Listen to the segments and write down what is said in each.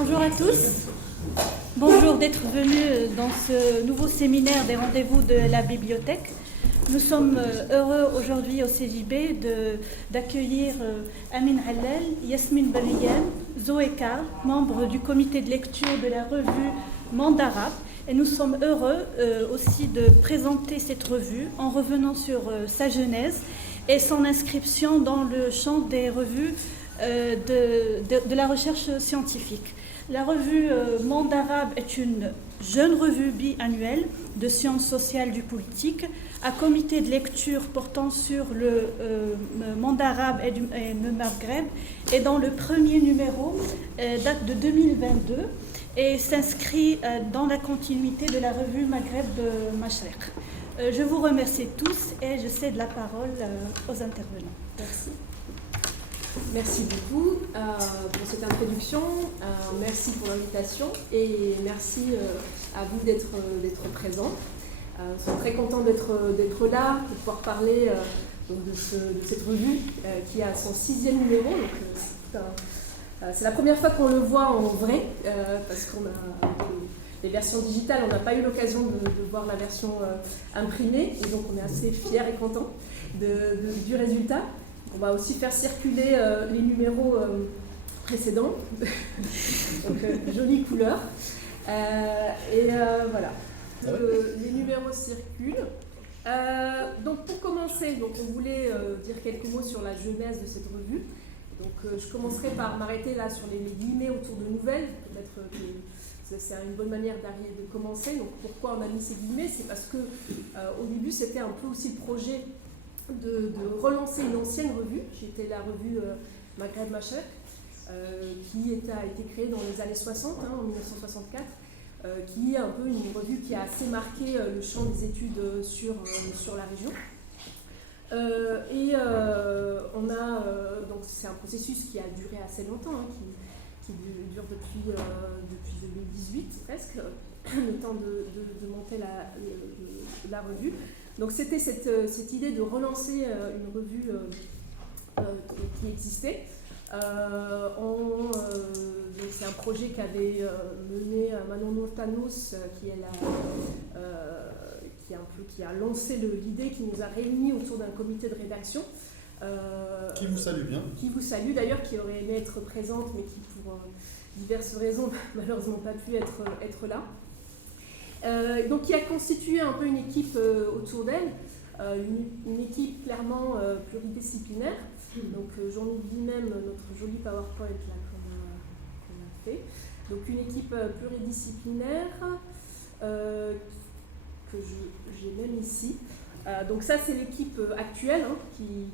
Bonjour à tous. Bonjour d'être venus dans ce nouveau séminaire des rendez-vous de la bibliothèque. Nous sommes heureux aujourd'hui au CJB d'accueillir Amin Hallal, Yasmine Barriyan, Zoé Karl, membres du comité de lecture de la revue Monde Arabe. Et nous sommes heureux aussi de présenter cette revue en revenant sur sa genèse et son inscription dans le champ des revues de la recherche scientifique. La revue Monde Arabe est une jeune revue biannuelle de sciences sociales du politique, à comité de lecture portant sur le monde arabe et le Maghreb, et dont le premier numéro date de 2022 et s'inscrit dans la continuité de la revue Maghreb Mashriq. Je vous remercie tous et je cède la parole aux intervenants. Merci. Merci beaucoup pour cette introduction, merci pour l'invitation et merci à vous d'être présents. Nous sommes très contents d'être là pour pouvoir parler de cette revue qui a son 6e numéro. C'est la première fois qu'on le voit en vrai parce qu'on a les versions digitales, on n'a pas eu l'occasion de voir la version imprimée et donc on est assez fiers et contents du résultat. On va aussi faire circuler les numéros précédents, donc jolie couleur. Voilà, les numéros circulent. Donc pour commencer, on voulait dire quelques mots sur la genèse de cette revue. Donc je commencerai par m'arrêter là sur les guillemets autour de nouvelles. Peut-être que c'est une bonne manière de commencer. Donc pourquoi on a mis ces guillemets? C'est parce que au début c'était un peu aussi le projet de relancer une ancienne revue, qui était la revue Maghreb Mashriq, qui a été créée dans les années 60, en 1964, qui est un peu une revue qui a assez marqué le champ des études sur la région. Donc c'est un processus qui a duré assez longtemps, qui dure depuis 2018 presque, le temps de monter la revue. Donc c'était cette idée de relancer une revue qui existait. Donc c'est un projet qu'avait mené Manon Nourtanous, qui a lancé l'idée, qui nous a réunis autour d'un comité de rédaction. Qui vous salue bien. Qui vous salue d'ailleurs, qui aurait aimé être présente, mais qui pour diverses raisons malheureusement pas pu être là. Donc qui a constitué un peu une équipe autour d'elle, une équipe clairement pluridisciplinaire. Donc j'en oublie même notre joli PowerPoint là qu'on a fait. Donc une équipe pluridisciplinaire que j'ai même ici. Donc ça c'est l'équipe actuelle qui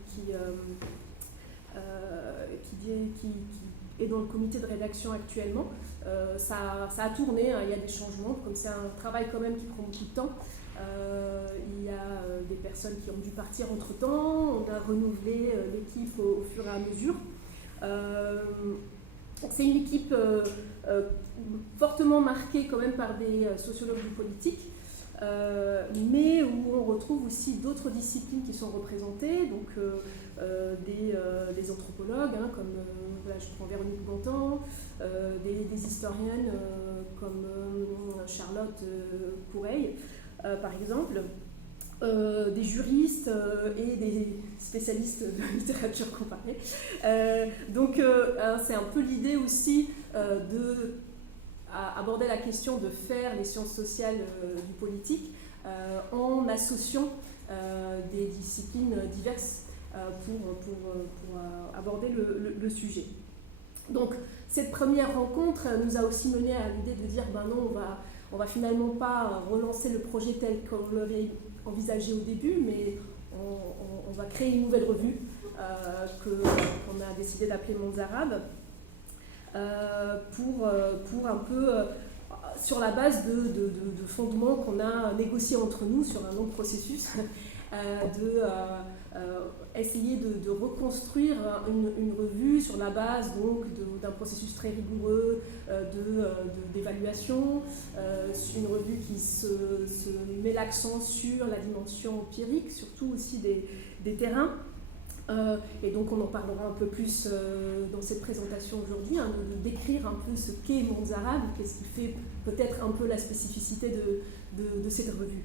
est dans le comité de rédaction actuellement. Ça a tourné, il y a des changements, comme c'est un travail quand même qui prend beaucoup de temps. Il y a des personnes qui ont dû partir entre-temps, on a renouvelé l'équipe au fur et à mesure. C'est une équipe fortement marquée quand même par des sociologues du politique, mais où on retrouve aussi d'autres disciplines qui sont représentées, donc des anthropologues, comme je prends Véronique Bontemps, des historiennes comme Charlotte Coureil, par exemple, des juristes et des spécialistes de littérature comparée. Donc c'est un peu l'idée aussi aborder la question de faire les sciences sociales du politique en associant des disciplines diverses pour aborder le sujet. Donc cette première rencontre nous a aussi mené à l'idée de dire non, on va finalement pas relancer le projet tel qu'on l'avait envisagé au début, mais on va créer une nouvelle revue qu'on a décidé d'appeler Mondes Arabes. Pour un peu sur la base de fondements qu'on a négociés entre nous sur un long processus, essayer de reconstruire une revue sur la base d'un processus très rigoureux d'évaluation, une revue qui se met l'accent sur la dimension empirique, surtout aussi des terrains, Et donc on en parlera un peu plus dans cette présentation aujourd'hui, hein, de décrire un peu ce qu'est Mondes Arabes, qu'est-ce qui fait peut-être un peu la spécificité de cette revue.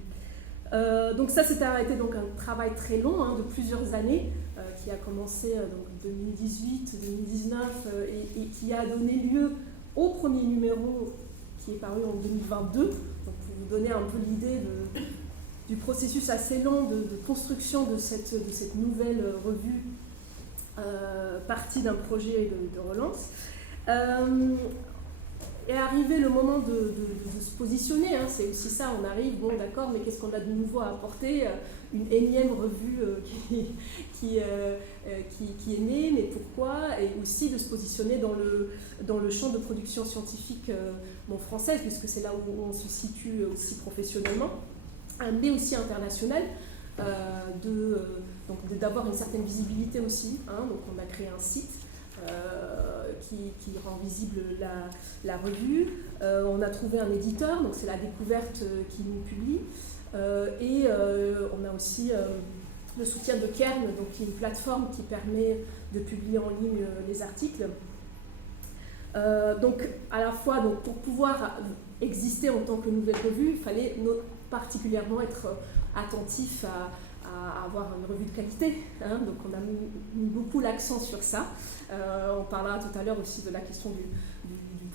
Donc ça, c'était arrêté donc un travail très long, hein, de plusieurs années, qui a commencé donc 2018-2019 et qui a donné lieu au premier numéro qui est paru en 2022. Donc pour vous donner un peu l'idée du processus assez long de construction de cette nouvelle revue, partie d'un projet de relance. Est arrivé le moment de se positionner, hein, c'est aussi ça, on arrive, bon d'accord, mais qu'est-ce qu'on a de nouveau à apporter, une énième revue qui est née, mais pourquoi, et aussi de se positionner dans le champ de production scientifique française, puisque c'est là où on se situe aussi professionnellement, mais aussi international, d'avoir une certaine visibilité aussi, hein, donc on a créé un site qui rend visible la revue. On a trouvé un éditeur, donc c'est La Découverte qui nous publie. Et on a aussi le soutien de Kern, donc qui est une plateforme qui permet de publier en ligne les articles. Donc à la fois, donc, pour pouvoir exister en tant que nouvelle revue, il fallait particulièrement être attentif à avoir une revue de qualité, hein, donc on a mis beaucoup l'accent sur ça. On parlera tout à l'heure aussi de la question du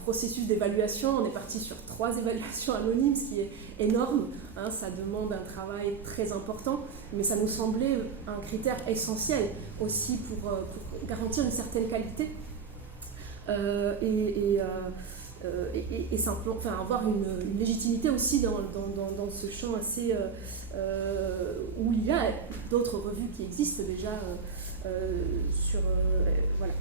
processus d'évaluation. On est parti sur 3 évaluations anonymes, ce qui est énorme, hein, ça demande un travail très important, mais ça nous semblait un critère essentiel aussi pour garantir une certaine qualité et simplement, enfin, avoir une légitimité aussi dans ce champ assez où il y a d'autres revues qui existent déjà voilà.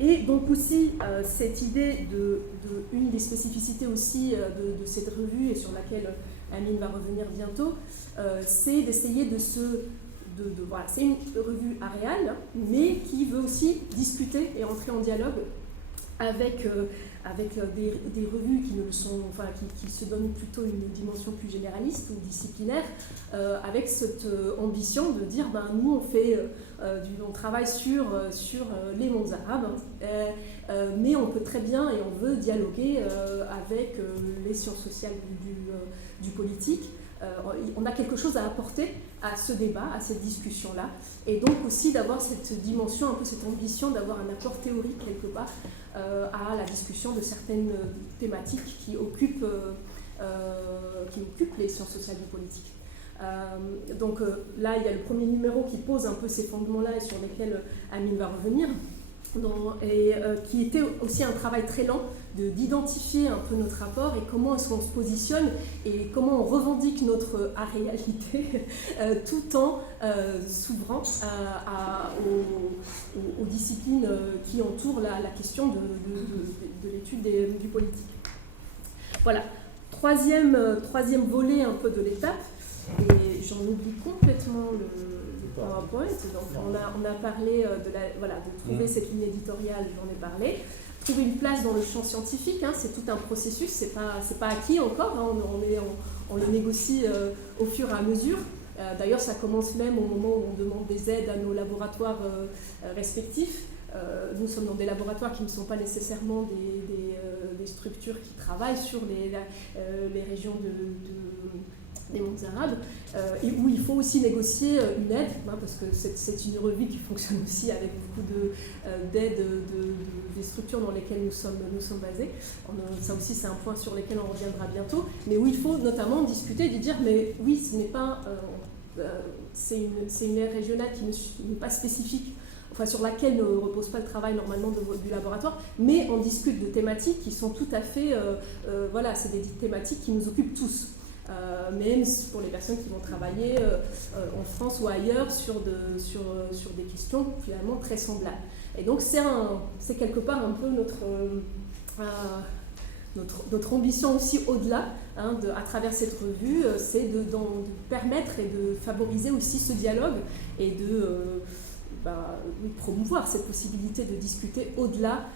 Et donc aussi cette idée une des spécificités aussi de cette revue et sur laquelle Amine va revenir bientôt, c'est d'essayer voilà, c'est une revue aréale, mais qui veut aussi discuter et entrer en dialogue avec des revues qui ne le sont, enfin, qui se donnent plutôt une dimension plus généraliste ou disciplinaire, avec cette ambition de dire, nous on travaille sur les mondes arabes, mais on peut très bien et on veut dialoguer avec les sciences sociales du politique. On a quelque chose à apporter à ce débat, à cette discussion-là, et donc aussi d'avoir cette dimension, un peu cette ambition d'avoir un apport théorique quelque part à la discussion de certaines thématiques qui occupent les sciences sociales du politique. Donc là, il y a le premier numéro qui pose un peu ces fondements-là et sur lesquels Amine va revenir, qui était aussi un travail très lent d'identifier un peu notre rapport et comment est-ce qu'on se positionne et comment on revendique notre aréalité tout en s'ouvrant aux disciplines qui entourent la question de l'étude du politique. Voilà, troisième volet un peu de l'étape, et j'en oublie complètement le PowerPoint, donc on a parlé de trouver cette ligne éditoriale, j'en ai parlé. Trouver une place dans le champ scientifique, hein, c'est tout un processus, c'est pas acquis encore, hein, on le négocie au fur et à mesure. D'ailleurs, ça commence même au moment où on demande des aides à nos laboratoires respectifs. Nous sommes dans des laboratoires qui ne sont pas nécessairement des structures qui travaillent sur les régions des mondes arabes, et où il faut aussi négocier une aide, hein, parce que c'est une revue qui fonctionne aussi avec beaucoup d'aides des structures dans lesquelles nous sommes basés. Ça aussi, c'est un point sur lequel on reviendra bientôt, mais où il faut notamment discuter et dire, mais oui, ce n'est pas... c'est une aire régionale qui n'est pas spécifique, enfin sur laquelle ne repose pas le travail normalement du laboratoire, mais on discute de thématiques qui sont tout à fait... voilà, c'est des thématiques qui nous occupent tous. Même pour les personnes qui vont travailler en France ou ailleurs sur des questions finalement très semblables. Et donc c'est quelque part un peu notre ambition aussi au-delà, hein, à travers cette revue, c'est de permettre et de favoriser aussi ce dialogue et de promouvoir cette possibilité de discuter au-delà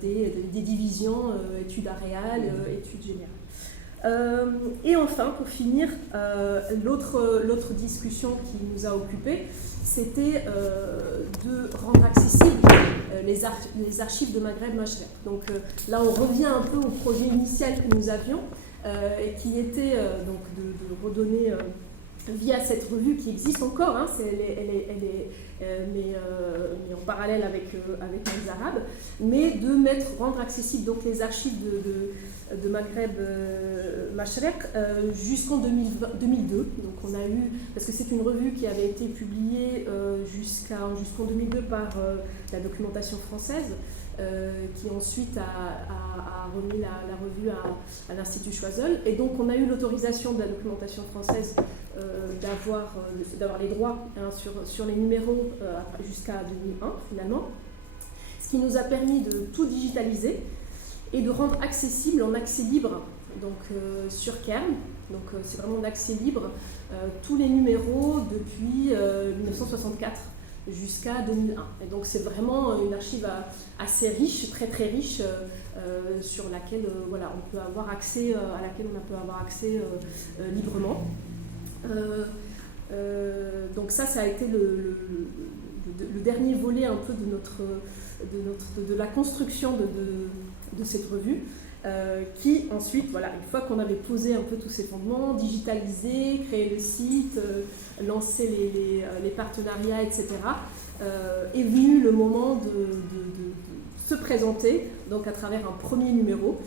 des divisions études aréales, études générales. Et enfin, pour finir, l'autre discussion qui nous a occupés, c'était de rendre accessibles les archives de Maghreb Mashrek. Donc là, on revient un peu au projet initial que nous avions, et qui était donc de redonner, via cette revue qui existe encore, hein, mais en parallèle avec les Arabes, mais de rendre accessibles donc les archives de Maghreb Mashrek jusqu'en 2002. Donc on a eu, parce que c'est une revue qui avait été publiée jusqu'en 2002 par la documentation française, qui ensuite a remis la revue à l'Institut Choiseul. Et donc on a eu l'autorisation de la documentation française d'avoir les droits, hein, sur les numéros jusqu'à 2001 finalement, ce qui nous a permis de tout digitaliser et de rendre accessible en accès libre, donc sur Kern. Donc c'est vraiment en accès libre tous les numéros depuis 1964 jusqu'à 2001. Et donc c'est vraiment une archive assez riche, très très riche, sur laquelle on peut avoir accès, à laquelle on peut avoir accès librement. Donc ça a été le dernier volet un peu de la construction de cette revue, qui ensuite, une fois qu'on avait posé un peu tous ces fondements, digitalisé, créé le site, lancé les partenariats, etc., est venu le moment de se présenter, donc à travers un premier numéro,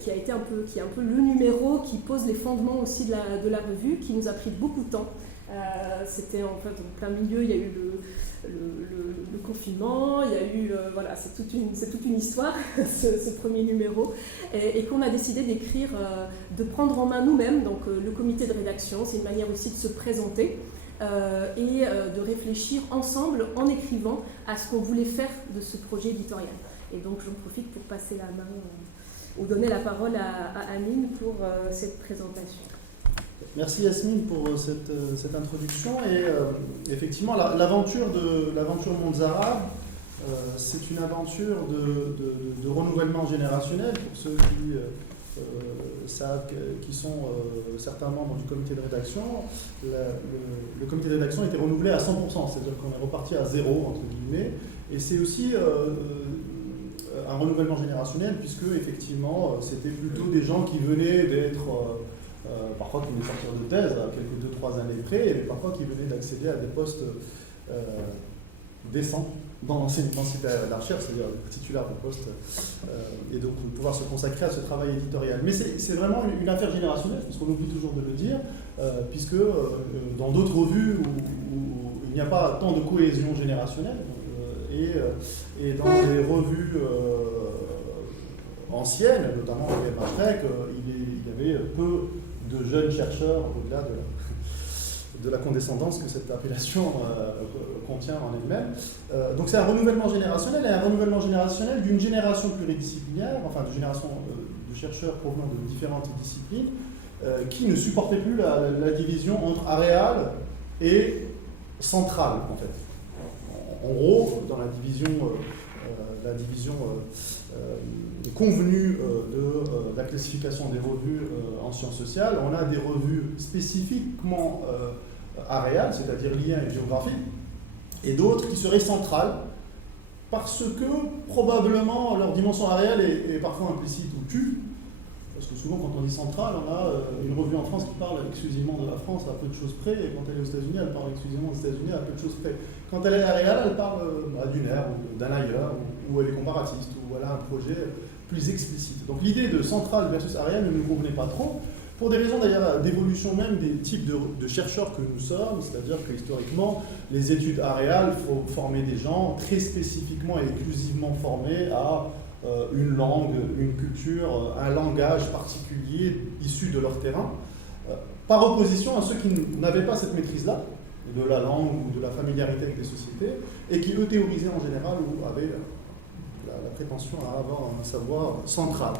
qui est un peu le numéro qui pose les fondements aussi de la revue, qui nous a pris beaucoup de temps. C'était en fait en plein milieu, il y a eu le confinement, il y a eu, c'est toute une histoire, ce premier numéro, et qu'on a décidé d'écrire, de prendre en main nous-mêmes, donc le comité de rédaction, c'est une manière aussi de se présenter, et de réfléchir ensemble en écrivant à ce qu'on voulait faire de ce projet éditorial. Et donc j'en profite pour passer la main, ou donner la parole à Amine pour cette présentation. Merci Yasmine pour cette introduction. Et effectivement, l'aventure Mondes Arabes, c'est une aventure de renouvellement générationnel pour ceux qui sont certains membres du comité de rédaction. Le comité de rédaction a été renouvelé à 100%, c'est-à-dire qu'on est reparti à zéro, entre guillemets. Et c'est aussi un renouvellement générationnel, puisque effectivement, c'était plutôt des gens qui venaient d'être... parfois qui venaient sortir de thèse à quelques 2-3 années près, et parfois qui venaient d'accéder à des postes décents dans l'enseignement supérieur de la recherche, c'est-à-dire titulaire de poste, et donc pouvoir se consacrer à ce travail éditorial. Mais c'est vraiment une affaire générationnelle, parce qu'on oublie toujours de le dire, puisque dans d'autres revues où il n'y a pas tant de cohésion générationnelle, et dans les revues anciennes, notamment Maghreb Mashrek, il y avait peu de jeunes chercheurs au-delà de la condescendance que cette appellation contient en elle-même. Donc c'est un renouvellement générationnel, et un renouvellement générationnel d'une génération pluridisciplinaire, enfin d'une génération de chercheurs provenant de différentes disciplines, qui ne supportaient plus la division entre aréal et central, en fait. En gros, dans la division convenue de la classification des revues en sciences sociales, on a des revues spécifiquement aréales, c'est-à-dire liées à une géographie, et d'autres qui seraient centrales, parce que probablement leur dimension aréale est parfois implicite ou tue, parce que souvent quand on dit centrale, on a une revue en France qui parle exclusivement de la France à peu de choses près, et quand elle est aux États-Unis, elle parle exclusivement des États-Unis à peu de choses près. Quand elle est aréale, elle parle d'une ère ou d'un ailleurs, ou elle est comparatiste, ou elle a un projet plus explicite. Donc l'idée de centrale versus aréale ne nous convenait pas trop, pour des raisons d'ailleurs d'évolution même des types de chercheurs que nous sommes, c'est-à-dire que historiquement, les études aréales formaient des gens très spécifiquement et exclusivement formés à une langue, une culture, un langage particulier issu de leur terrain, par opposition à ceux qui n'avaient pas cette maîtrise-là, de la langue ou de la familiarité avec les sociétés, et qui, eux, théorisaient en général ou avaient la prétention à avoir un savoir central.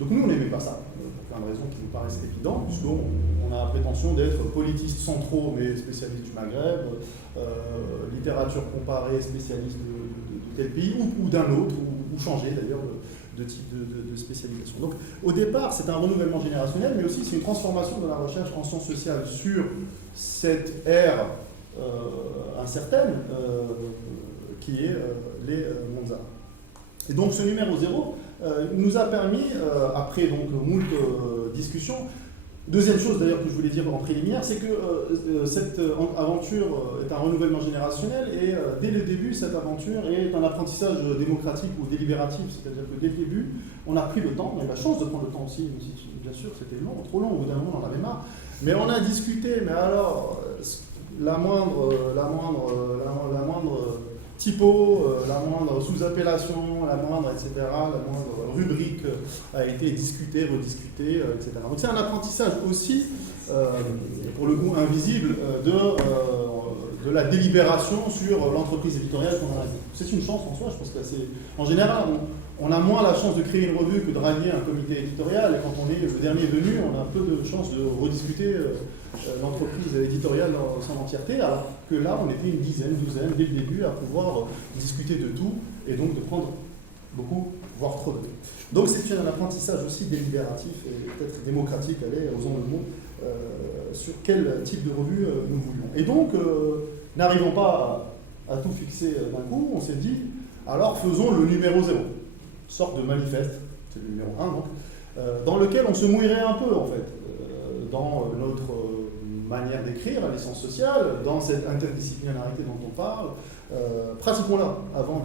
Donc nous, on n'aimait pas ça, pour plein de raisons qui nous paraissent évidentes, puisqu'on a la prétention d'être politistes centraux, mais spécialistes du Maghreb, littérature comparée, spécialiste de tel pays ou d'un autre, ou ou changer d'ailleurs de type de spécialisation. Donc au départ, c'est un renouvellement générationnel, mais aussi c'est une transformation de la recherche en sciences sociales sur cette ère incertaine qui est les mondes arabes. Et donc ce numéro 0 nous a permis, après donc moult discussions, deuxième chose d'ailleurs que je voulais dire en préliminaire, c'est que cette aventure est un renouvellement générationnel et dès le début, cette aventure est un apprentissage démocratique ou délibératif, c'est-à-dire que dès le début, on a pris le temps, on a eu la chance de prendre le temps aussi, bien sûr c'était long, trop long, au bout d'un moment on en avait marre, mais on a discuté, mais alors la moindre typo, la moindre sous-appellation, la moindre, etc., la moindre rubrique a été discutée, rediscutée, etc. Donc c'est un apprentissage aussi, pour le coup invisible, de la délibération sur l'entreprise éditoriale qu'on a. C'est une chance en soi, je pense que c'est... En général, on a moins la chance de créer une revue que de rallier un comité éditorial, et quand on est le dernier venu, on a peu de chance de rediscuter l'entreprise éditoriale dans son entièreté, alors que là, on était une dizaine, douzaine, dès le début, à pouvoir discuter de tout, et donc de prendre beaucoup, voire trop de temps. Donc c'est un apprentissage aussi délibératif, et peut-être démocratique, allez, osons le mot, sur quel type de revue nous voulions. Et donc, n'arrivons pas à tout fixer d'un coup, on s'est dit, alors faisons le numéro 0, sorte de manifeste, c'est le numéro 1 donc, dans lequel on se mouillerait un peu en fait, dans notre manière d'écrire, la licence sociale, dans cette interdisciplinarité dont on parle, pratiquons-la avant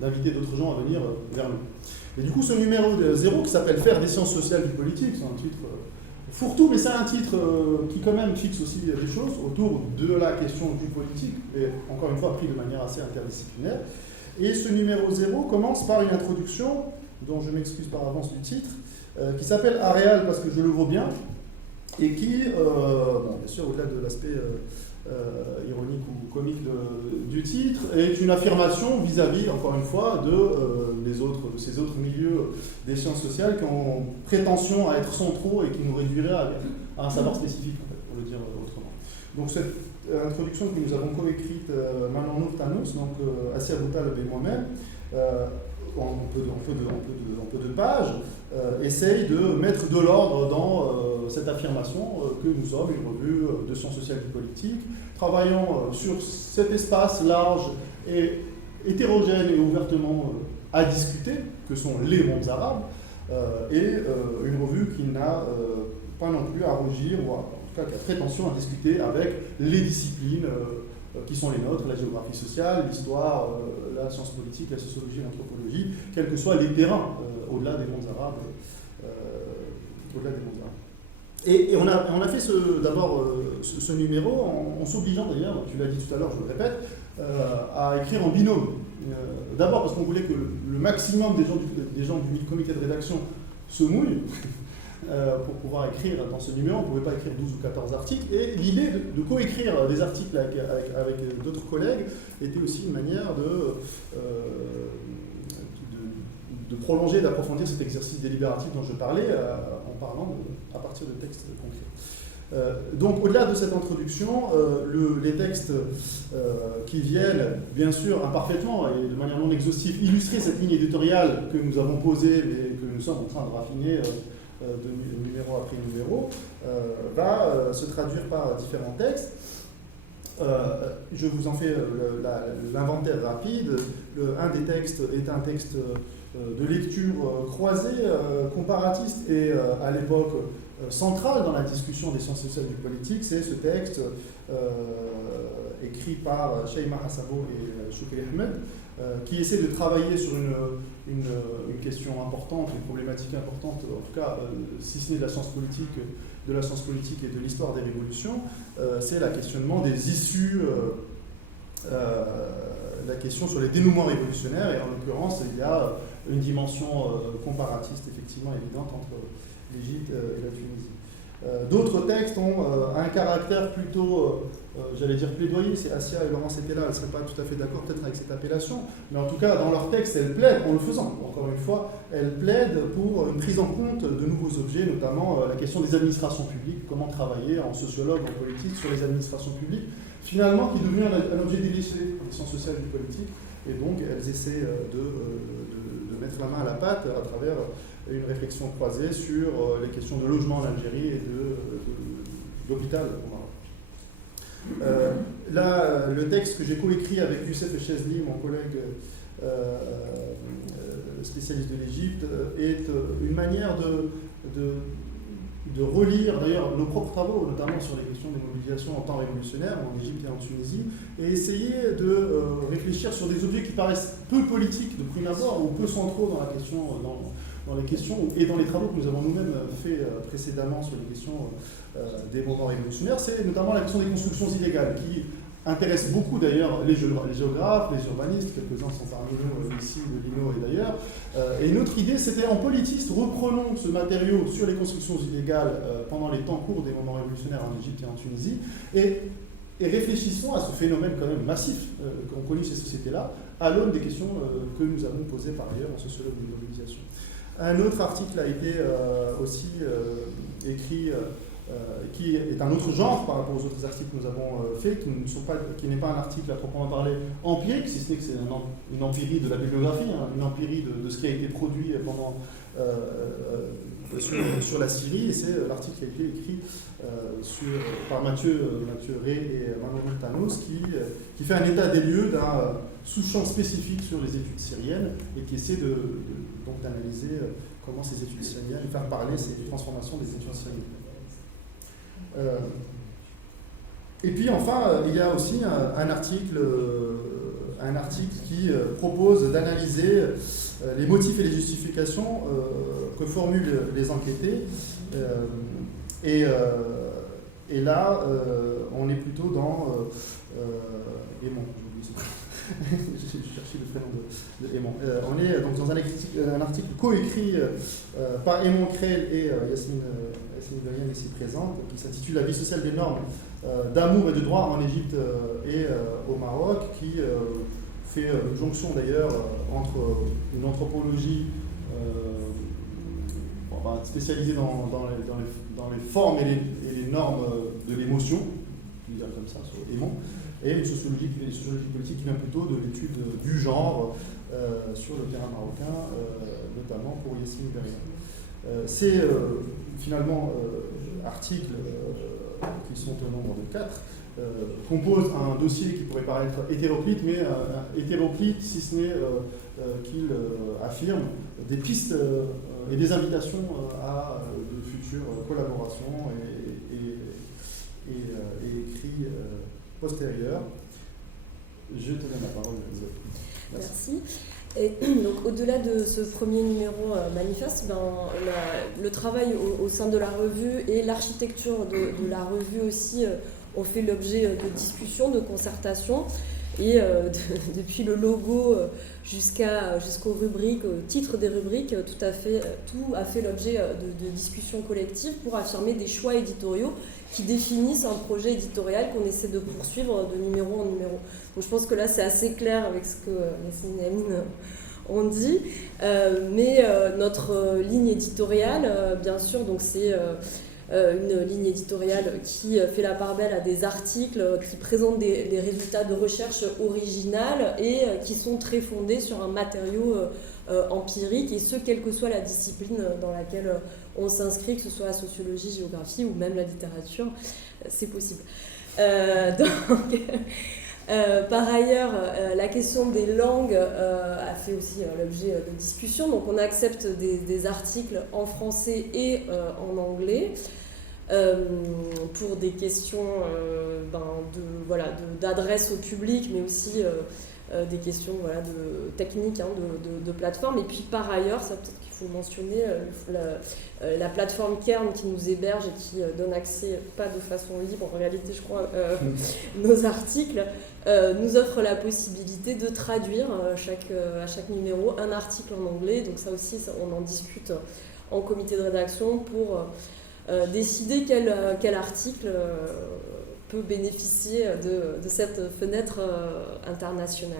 d'inviter d'autres gens à venir vers nous. Et du coup, ce numéro 0 qui s'appelle « Faire des sciences sociales du politique », c'est un titre fourre-tout, mais c'est un titre qui quand même fixe aussi des choses autour de la question du politique, et encore une fois pris de manière assez interdisciplinaire. Et ce numéro 0 commence par une introduction, dont je m'excuse par avance du titre, qui s'appelle « Aréal » parce que je le vaux bien, et qui, bien sûr, au-delà de l'aspect ironique ou comique du titre, est une affirmation vis-à-vis, encore une fois, de ces autres milieux des sciences sociales qui ont prétention à être centraux et qui nous réduiraient à un savoir spécifique, en fait, pour le dire autrement. Donc cette introduction que nous avons coécrite Manon Nour-Thanos, donc Assia Boutaleb et moi-même, en peu de pages, essaye de mettre de l'ordre dans cette affirmation que nous sommes une revue de sciences sociales et politiques, travaillant sur cet espace large et hétérogène et ouvertement à discuter, que sont les mondes arabes, et une revue qui n'a pas non plus à rougir, ou en tout cas qui a prétention à discuter avec les disciplines qui sont les nôtres, la géographie sociale, l'histoire, la science politique, la sociologie, l'anthropologie, quels que soient les terrains au-delà des mondes arabes. Et on a fait ce numéro en s'obligeant d'ailleurs, tu l'as dit tout à l'heure, je le répète, à écrire en binôme. D'abord parce qu'on voulait que le maximum des gens du comité de rédaction se mouillent pour pouvoir écrire dans ce numéro. On ne pouvait pas écrire 12 ou 14 articles. Et l'idée de coécrire des articles avec d'autres collègues était aussi une manière de prolonger, d'approfondir cet exercice délibératif dont je parlais en parlant à partir de textes concrets. Donc au-delà de cette introduction, les textes qui viennent, bien sûr, imparfaitement et de manière non exhaustive, illustrer cette ligne éditoriale que nous avons posée mais que nous sommes en train de raffiner de numéro après numéro, va se traduire par différents textes. Je vous en fais l'inventaire rapide. Un des textes est un texte de lecture croisée, comparatiste et à l'époque central dans la discussion des sciences sociales du politique. C'est ce texte écrit par Shaima Hassabo et Choukri Ahmed qui essaie de travailler sur une question importante, une problématique importante, en tout cas si ce n'est de la science politique et de l'histoire des révolutions, c'est le questionnement des issues, la question sur les dénouements révolutionnaires, et en l'occurrence il y a une dimension comparatiste effectivement évidente entre l'Égypte et la Tunisie. D'autres textes ont un caractère plutôt j'allais dire plaidoyer, c'est Assia et Laurence étaient là, elles ne seraient pas tout à fait d'accord peut-être avec cette appellation, mais en tout cas dans leur texte elles plaident, en le faisant, encore une fois, elles plaident pour une prise en compte de nouveaux objets, notamment la question des administrations publiques, comment travailler en sociologue, en politique sur les administrations publiques, finalement qui devient un objet délaissé des sciences sociales et politiques, et donc elles essaient de mettre la main à la pâte à travers une réflexion croisée sur les questions de logement en Algérie et d'hôpital au Maroc. Là, le texte que j'ai coécrit avec Youssef Echezli, mon collègue spécialiste de l'Égypte, est une manière de relire d'ailleurs nos propres travaux, notamment sur les questions des mobilisations en temps révolutionnaire en Égypte et en Tunisie, et essayer de réfléchir sur des objets qui paraissent peu politiques de prime abord ou peu centraux dans la question, dans les questions et dans les travaux que nous avons nous-mêmes fait précédemment sur les questions des moments révolutionnaires. C'est notamment la question des constructions illégales qui intéresse beaucoup d'ailleurs les géographes, les urbanistes, quelques-uns sont parmi nous ici, de Lino et d'ailleurs. Et une autre idée, c'était en politiste, reprenons ce matériau sur les constructions illégales pendant les temps courts des moments révolutionnaires en Égypte et en Tunisie, et réfléchissons à ce phénomène quand même massif qu'ont connu ces sociétés-là, à l'aune des questions que nous avons posées par ailleurs en sociologue de mobilisation. Un autre article a été aussi écrit, qui est un autre genre par rapport aux autres articles que nous avons faits, qui n'est pas un article à proprement parler empirique, si ce n'est que c'est une empirie de la bibliographie, hein, une empirie de ce qui a été produit pendant, sur la Syrie, et c'est l'article qui a été écrit par Mathieu Rey et Manuel Tanos, qui fait un état des lieux d'un sous-champ spécifique sur les études syriennes et qui essaie donc d'analyser comment ces études syriennes, faire parler ces transformations des études syriennes. Et puis enfin, il y a aussi un article qui propose d'analyser les motifs et les justifications que formulent les enquêtés. Et là, on est plutôt dans Aimon, j'ai cherché le prénom de Aimon. On est donc dans un article coécrit par Aimon Creel et Yasmine Berian ici présente, qui s'intitule « La vie sociale des normes d'amour et de droit en Égypte et au Maroc », qui fait une jonction d'ailleurs entre une anthropologie spécialisée dans les formes et les normes de l'émotion, je vais dire comme ça, sur Aimon, et une sociologie politique qui vient plutôt de l'étude du genre sur le terrain marocain, notamment pour Yasmine Berian. Ces finalement articles qui sont au nombre de 4 composent un dossier qui pourrait paraître hétéroclite, mais hétéroclite si ce n'est qu'il affirme des pistes et des invitations à de futures collaborations et écrits postérieurs. Je te donne la parole. Merci. Et donc, au-delà de ce premier numéro manifeste, le travail au sein de la revue et l'architecture de la revue aussi ont fait l'objet de discussions, de concertations. Et depuis le logo jusqu'aux rubriques, au titre des rubriques, tout a fait l'objet de discussions collectives pour affirmer des choix éditoriaux qui définissent un projet éditorial qu'on essaie de poursuivre de numéro en numéro. Donc je pense que là c'est assez clair avec ce que Yasmine et Amine ont dit, mais notre ligne éditoriale, bien sûr, donc c'est une ligne éditoriale qui fait la part belle à des articles qui présentent des résultats de recherche originales et qui sont très fondés sur un matériau empirique, et ce, quelle que soit la discipline dans laquelle on s'inscrit, que ce soit la sociologie, géographie ou même la littérature, c'est possible. Par ailleurs, la question des langues a fait aussi l'objet de discussions. Donc on accepte des articles en français et en anglais pour des questions d'adresse au public, mais aussi des questions techniques, de plateforme. Et puis par ailleurs, ça peut-être qu'il faut mentionner, la plateforme Kern qui nous héberge et qui donne accès, pas de façon libre en réalité je crois, nos articles, nous offre la possibilité de traduire à chaque numéro un article en anglais. Donc ça aussi, on en discute en comité de rédaction pour décider quel article peut bénéficier de cette fenêtre internationale.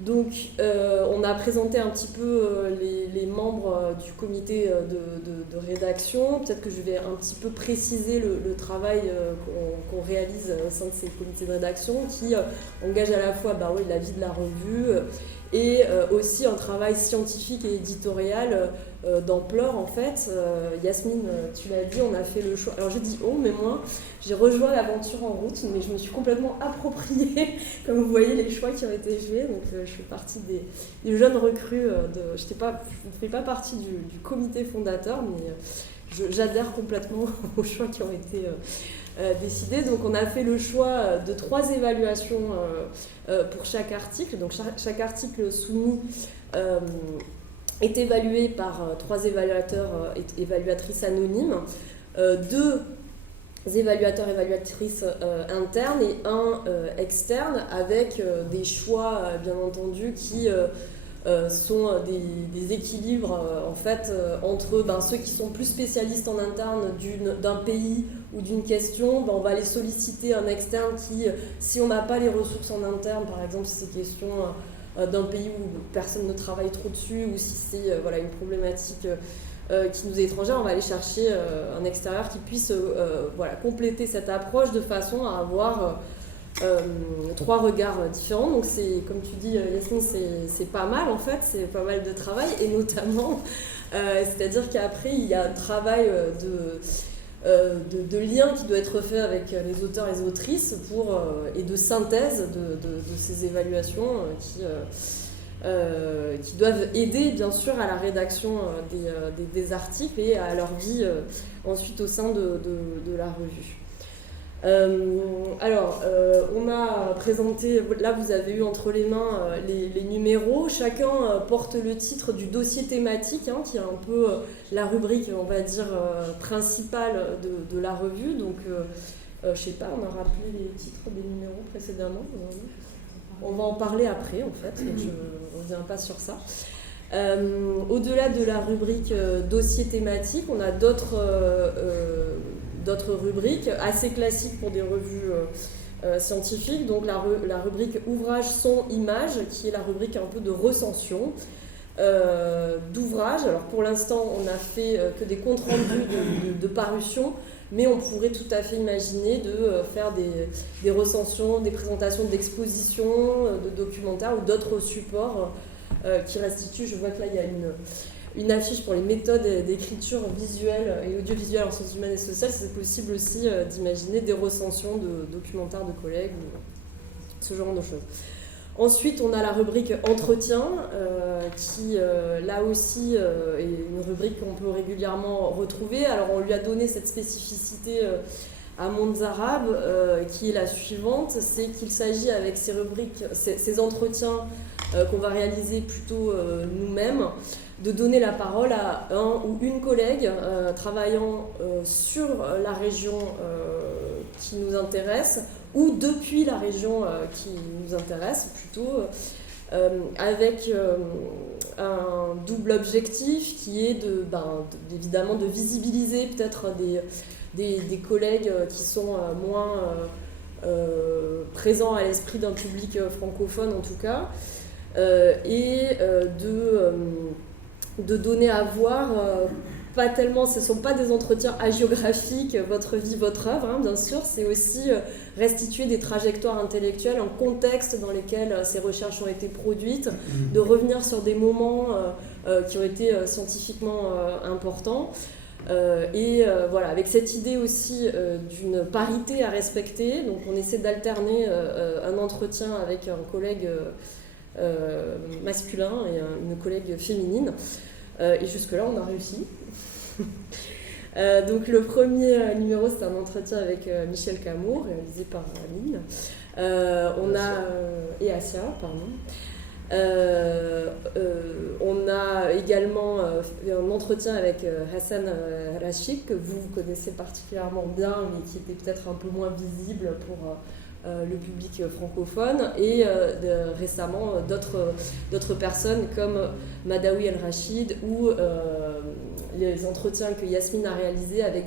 Donc, on a présenté un petit peu les membres du comité de rédaction. Peut-être que je vais un petit peu préciser le travail qu'on réalise au sein de ces comités de rédaction qui engage à la fois la vie de la revue et aussi un travail scientifique et éditorial d'ampleur en fait. Yasmine, tu l'as dit, on a fait le choix. Alors j'ai dit mais moi, j'ai rejoint l'aventure en route, mais je me suis complètement appropriée, comme vous voyez, les choix qui ont été faits. Donc je fais partie des jeunes recrues. Je ne fais pas partie du comité fondateur, mais j'adhère complètement aux choix qui ont été décidés. Donc on a fait le choix de 3 évaluations pour chaque article. Donc chaque article soumis est évalué par 3 évaluateurs et évaluatrices anonymes, 2 évaluateurs et évaluatrices internes et 1 externe, avec des choix bien entendu qui sont des équilibres en fait entre ceux qui sont plus spécialistes en interne d'un pays ou d'une question. On va aller solliciter un externe qui, si on n'a pas les ressources en interne, par exemple si c'est question d'un pays où personne ne travaille trop dessus, ou si c'est une problématique qui nous est étrangère, on va aller chercher un extérieur qui puisse compléter cette approche de façon à avoir 3 regards différents. Donc c'est, comme tu dis Yasmine, c'est pas mal en fait, c'est pas mal de travail, et notamment c'est-à-dire qu'après il y a un travail de lien qui doit être fait avec les auteurs et les autrices et de synthèse de ces évaluations qui doivent aider bien sûr à la rédaction des articles et à leur vie ensuite au sein de la revue. On a présenté, là vous avez eu entre les mains les numéros, chacun porte le titre du dossier thématique, qui est un peu la rubrique, on va dire, principale de la revue. Donc, je sais pas, on a rappelé les titres des numéros précédemment. On va en parler après, en fait, je ne reviens pas sur ça. Au-delà de la rubrique dossier thématique, on a d'autres rubriques assez classiques pour des revues scientifiques. Donc la rubrique ouvrages, son, images, qui est la rubrique un peu de recension d'ouvrages. Alors pour l'instant, on n'a fait que des comptes rendus de parution, mais on pourrait tout à fait imaginer de faire des recensions, des présentations d'expositions, de documentaires ou d'autres supports qui restituent. Je vois que là, il y a une affiche pour les méthodes d'écriture visuelle et audiovisuelle en sciences humaines et sociales. C'est possible aussi d'imaginer des recensions de documentaires de collègues ou ce genre de choses. Ensuite, on a la rubrique entretien qui, là aussi, est une rubrique qu'on peut régulièrement retrouver. Alors, on lui a donné cette spécificité à Mondes Arabes qui est la suivante, c'est qu'il s'agit avec ces rubriques, ces entretiens qu'on va réaliser plutôt nous-mêmes, de donner la parole à un ou une collègue travaillant sur la région qui nous intéresse ou depuis la région qui nous intéresse plutôt, avec un double objectif qui est évidemment de visibiliser peut-être des collègues qui sont moins présents à l'esprit d'un public francophone en tout cas, et de donner à voir, pas tellement, ce ne sont pas des entretiens hagiographiques, votre vie, votre œuvre, bien sûr, c'est aussi restituer des trajectoires intellectuelles, un contexte dans lesquels ces recherches ont été produites, de revenir sur des moments qui ont été scientifiquement importants. Avec cette idée aussi d'une parité à respecter, donc on essaie d'alterner un entretien avec un collègue masculin et une collègue féminine. Et jusque-là, on a réussi. Donc le premier numéro, c'est un entretien avec Michel Camour, réalisé par Aline. Et Asia, pardon. On a également un entretien avec Hassan Rachid, que vous connaissez particulièrement bien, mais qui était peut-être un peu moins visible pour le public francophone et récemment d'autres personnes comme Madawi El-Rachid ou les entretiens que Yasmine a réalisés avec,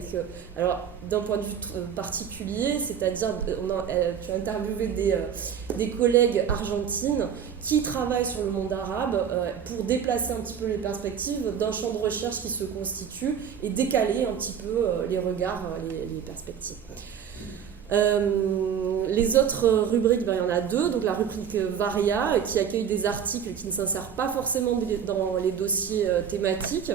alors d'un point de vue particulier, c'est-à-dire tu as interviewé des collègues argentines qui travaillent sur le monde arabe pour déplacer un petit peu les perspectives d'un champ de recherche qui se constitue et décaler un petit peu les regards, les perspectives. Les autres rubriques, il y en a deux. Donc la rubrique Varia qui accueille des articles qui ne s'insèrent pas forcément dans les dossiers thématiques.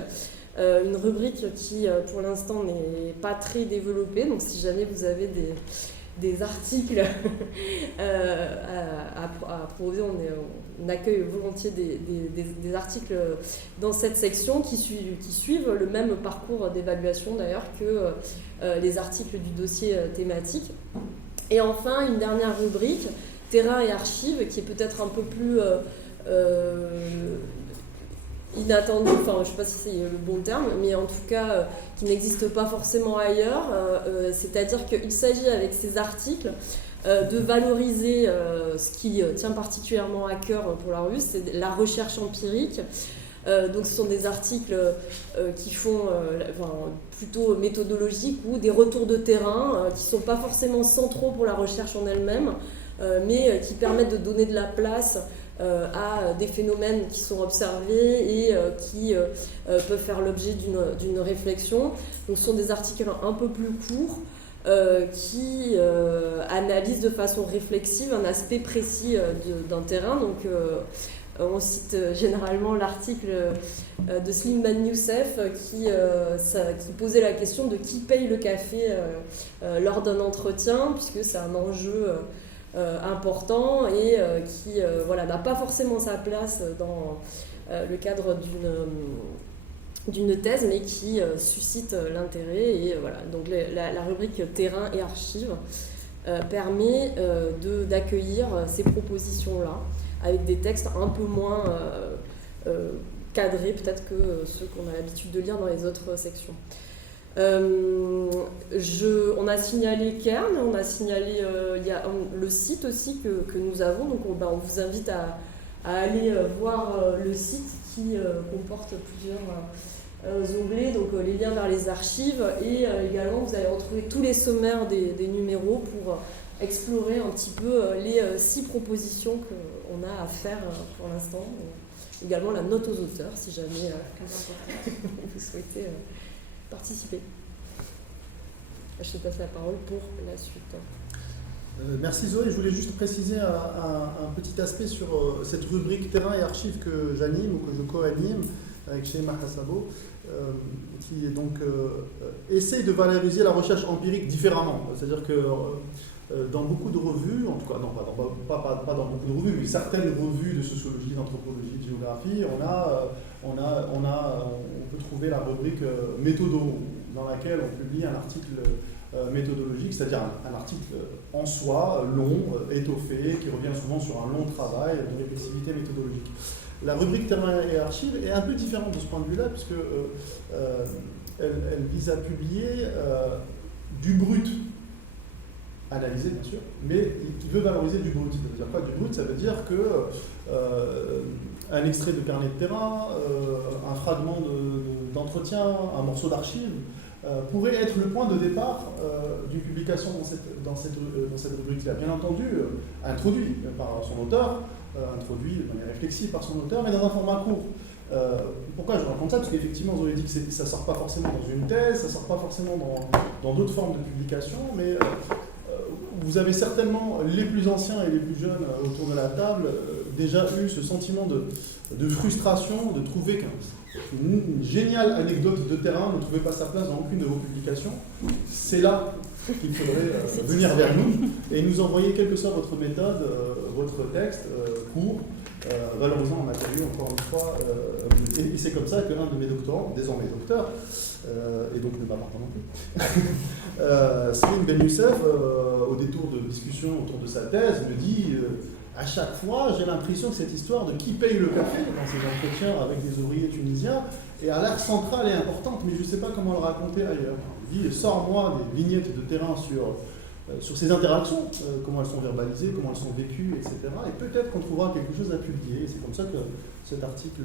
Une rubrique qui pour l'instant n'est pas très développée, donc si jamais vous avez des articles à proposer, on accueille volontiers des articles dans cette section qui suivent le même parcours d'évaluation d'ailleurs que les articles du dossier thématique. Et enfin, une dernière rubrique, terrain et archives, qui est peut-être un peu plus inattendu, enfin je ne sais pas si c'est le bon terme, mais en tout cas qui n'existe pas forcément ailleurs, c'est-à-dire qu'il s'agit avec ces articles de valoriser ce qui tient particulièrement à cœur pour la revue, c'est la recherche empirique. Donc ce sont des articles qui font plutôt méthodologiques ou des retours de terrain qui ne sont pas forcément centraux pour la recherche en elle-même, mais qui permettent de donner de la place à des phénomènes qui sont observés et qui peuvent faire l'objet d'une réflexion. Donc ce sont des articles un peu plus courts qui analysent de façon réflexive un aspect précis d'un terrain. Donc on cite généralement l'article de Slimane Youssef qui posait la question de qui paye le café lors d'un entretien, puisque c'est un enjeu important et qui n'a pas forcément sa place dans le cadre d'une thèse, mais qui suscite l'intérêt. Et voilà, donc la rubrique terrain et archives permet d'accueillir ces propositions-là avec des textes un peu moins cadrés peut-être que ceux qu'on a l'habitude de lire dans les autres sections. On a signalé Cairn, on a signalé il y a le site aussi que nous avons, donc on vous invite à aller voir le site qui comporte plusieurs onglets, donc les liens vers les archives, et également vous allez retrouver tous les sommaires des numéros pour explorer un petit peu les 6 propositions qu'on a à faire pour l'instant. Également la note aux auteurs si jamais vous souhaitez participer. Je te passe la parole pour la suite. Merci Zoé, je voulais juste préciser un petit aspect sur cette rubrique terrain et archives que j'anime ou que je co-anime avec Sheima Hassabo, qui donc essaye de valoriser la recherche empirique différemment. C'est-à-dire que dans beaucoup de revues, en tout cas, non, pas dans beaucoup de revues, mais certaines revues de sociologie, d'anthropologie, de géographie, on peut trouver la rubrique méthodo, dans laquelle on publie un article méthodologique, c'est-à-dire un article en soi, long, étoffé, qui revient souvent sur un long travail de réflexivité méthodologique. La rubrique terrain et archives est un peu différente de ce point de vue-là, puisque elle vise à publier du brut, analysé bien sûr, mais qui veut valoriser du brut. Ça veut dire quoi du brut? Ça veut dire que un extrait de carnet de terrain, un fragment d'entretien, un morceau d'archive pourrait être le point de départ d'une publication dans cette rubrique-là. Bien entendu, introduit par son auteur, introduit de manière réflexive par son auteur, mais dans un format court. Pourquoi je raconte ça? Parce qu'effectivement, vous avez dit que ça ne sort pas forcément dans une thèse, ça ne sort pas forcément dans d'autres formes de publication, mais vous avez certainement, les plus anciens et les plus jeunes autour de la table, déjà eu ce sentiment de frustration, de trouver qu'une géniale anecdote de terrain ne trouvait pas sa place dans aucune de vos publications. C'est là qu'il faudrait venir vers nous et nous envoyer, quelle que soit votre méthode, votre texte court, valorisant en matériaux, encore une fois. Et c'est comme ça qu'un de mes doctorants, désormais docteur, et donc ne m'appartient non plus, Slimane Ben Youssef, au détour de discussion autour de sa thèse, me dit à chaque fois, j'ai l'impression que cette histoire de qui paye le café dans ces entretiens avec des ouvriers tunisiens est à l'air central et importante, mais je ne sais pas comment le raconter ailleurs. Il dit, sors-moi des vignettes de terrain sur sur ces interactions, comment elles sont verbalisées, comment elles sont vécues, etc. Et peut-être qu'on trouvera quelque chose à publier. Et c'est comme ça que cet article